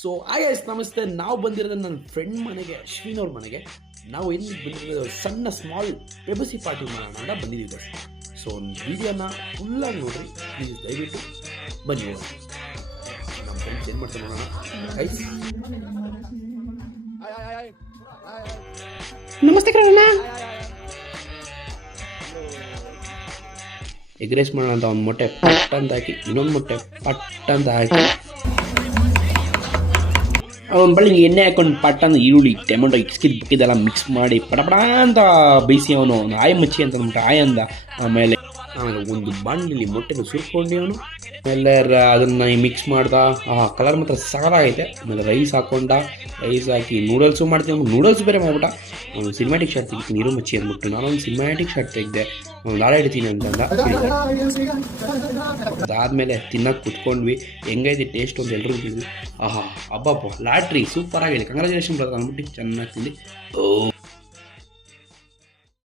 So guys ನಮಸ್ತೆ. ನಾವು ಬಂದಿರೋದು ನನ್ನ ಫ್ರೆಂಡ್ ಮನೆಗೆ, ಅಶ್ವಿನ್ ಅವ್ರ ಮನೆಗೆ. ನಾವು ಇಲ್ಲಿ ಬಂದಿರೋದು ಸಣ್ಣ ಸ್ಮಾಲ್ ಪೆಬಸಿ ಪಾರ್ಟಿ ಮಾಡೋಣ ಅಂತ ಬಂದಿದ್ದೀವಿ ಗೈಸ್. ಸೊ ಒಂದು ವಿಡಿಯೋನ ಫುಲ್ಲಾಗಿ ನೋಡ್ರಿ ಪ್ಲೀಸ್, ದಯವಿಟ್ಟು ಬನ್ನಿ ಹೋಗೋಣ. ನಮ್ಮ ಫ್ರೆಂಡ್ಸ್ ಏನು ಮಾಡ್ತಾರೆ ನೋಡೋಣ ಗೈಸ್. ನಮಸ್ತೆ ಕಣ. ಎಗ್ ರೈಸ್ ಮಾಡೋಣ ಅಂತ ಒಂದು ಮೊಟ್ಟೆ ಪಟ್ ಅಂತ ಹಾಕಿ, ಇನ್ನೊಂದು ಮೊಟ್ಟೆ ಪಟ್ ಅಂತ ಹಾಕಿ, ಒಂದು ಬಳ್ಳಿ ಎಣ್ಣೆ ಹಾಕೊಂಡು ಪಟ್ಟಂದು ಈರುಳ್ಳಿ ಟೊಮೆಟೊ ಇಕ್ಸ್ಕಿದ್ ಬಿಕ್ಕಿದೆಲ್ಲ ಮಿಕ್ಸ್ ಮಾಡಿ ಪಟಪಡ ಅಂತ ಬೇಯಿಸಿ ಅವನು ಆಯ್ ಮಚ್ಚಿ ಅಂತ ಅಂದ್ಬಿಟ್ಟು ಆಯ್ ಅಂದ. ಆಮೇಲೆ ಒಂದು ಬಾಣಲಿ ಮೊಟ್ಟೆನ ಸುರ್ಕೊಂಡು ಅವನು ಆಮೇಲೆ ಅದನ್ನು ಮಿಕ್ಸ್ ಮಾಡ್ದ. ಕಲರ್ ಮಾತ್ರ ಸಾಕಾಗೈತೆ. ಆಮೇಲೆ ರೈಸ್ ಹಾಕ್ಕೊಂಡ, ರೈಸ್ ಹಾಕಿ ನೂಡಲ್ಸು ಮಾಡ್ತೀನಿ, ನೂಡಲ್ಸ್ ಬೇರೆ ಮಾಡ್ಬಿಟ್ಟ. ಅವನು ಸಿನಿಮ್ಯಾಟಿಕ್ ಶಾಟ್ ತೆಗಿತೀನಿ ನೀರು ಮಚ್ಚಿ ಅಂದ್ಬಿಟ್ಟು ನಾನೊಂದು ಸಿನಿಮ್ಯಾಟಿಕ್ ಶಾಟ್ ತೆಗೆದೆ. ಅವ್ನು ದಾಳ ಇಡ್ತೀನಿ ಅಂತಂದ. ಅದಾದಮೇಲೆ ತಿನ್ನಕ್ಕೆ ಕುತ್ಕೊಂಡ್ವಿ. ಹೆಂಗೈತಿ ಟೇಸ್ಟ್ ಅಂತ ಎಲ್ಲರೂ ತಿಂದ್ವಿ. ಹಬ್ಬಪ್ಪ ಲಾಟ್ರಿ ಸೂಪರ್ ಆಗಿದೆ, ಕಂಗ್ರ್ಯಾಚುಲೇಷನ್ ಬ್ರದರ್ ಅಂದ್ಬಿಟ್ಟು ಚೆನ್ನಾಗಿ ತಿಂದು.